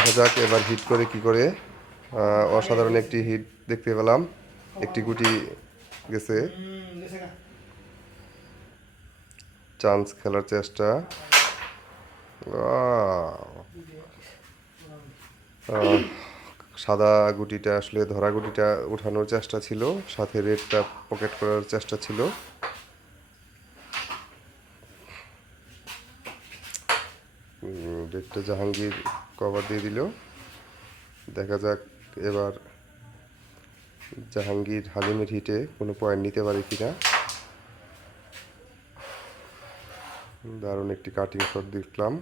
দেখা যাক এবার হিট করে কি করে। অসাধারণ একটি হিট দেখতে পেলাম, একটি গুটি গেছে। চান্স খেলার চেষ্টা। সাদা গুটিটা আসলে ধরা গুটিটা উঠানোর চেষ্টা ছিল, সাথে রেডটা পকেট করার চেষ্টা ছিল। রেডটা জাহাঙ্গীর কভার দিয়ে দিল। দেখা যাক এবার জাহাঙ্গীর হালিমের হিটে কোনো পয়েন্ট নিতে পারে কিনা। দারুণ একটি কাটিং শট দেখলাম।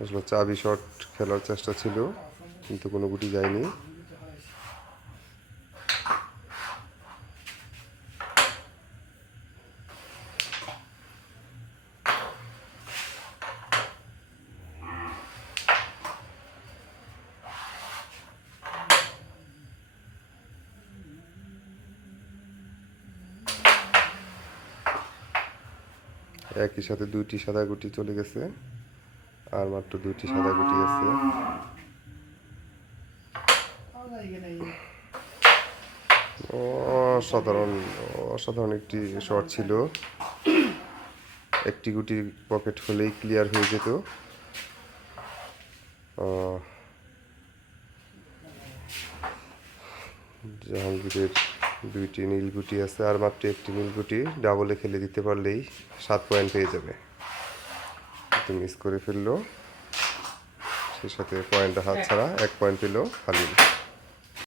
আসলে চাবি শট খেলার চেষ্টা ছিল, কিন্তু কোনো গুটি যায়নি। একই সাথে দুইটি সাদা গুটি চলে গেছে, আর মাত্র দুইটি সাদা গুটি আছে। অসাধারণ অসাধারণ একটি শট ছিল। একটি গুটি পকেট হলেই ক্লিয়ার হয়ে যেত। জাহাঙ্গীরের দুইটি নীল গুটি আছে, আর মাত্র একটি নীল গুটি ডাবলে খেলে দিতে পারলেই 7 পয়েন্ট পেয়ে যাবে। কিন্তু মিস করে ফেললো, সে সাথে পয়েন্টটা হাত ছাড়া। 1 পয়েন্ট পেল হালিম।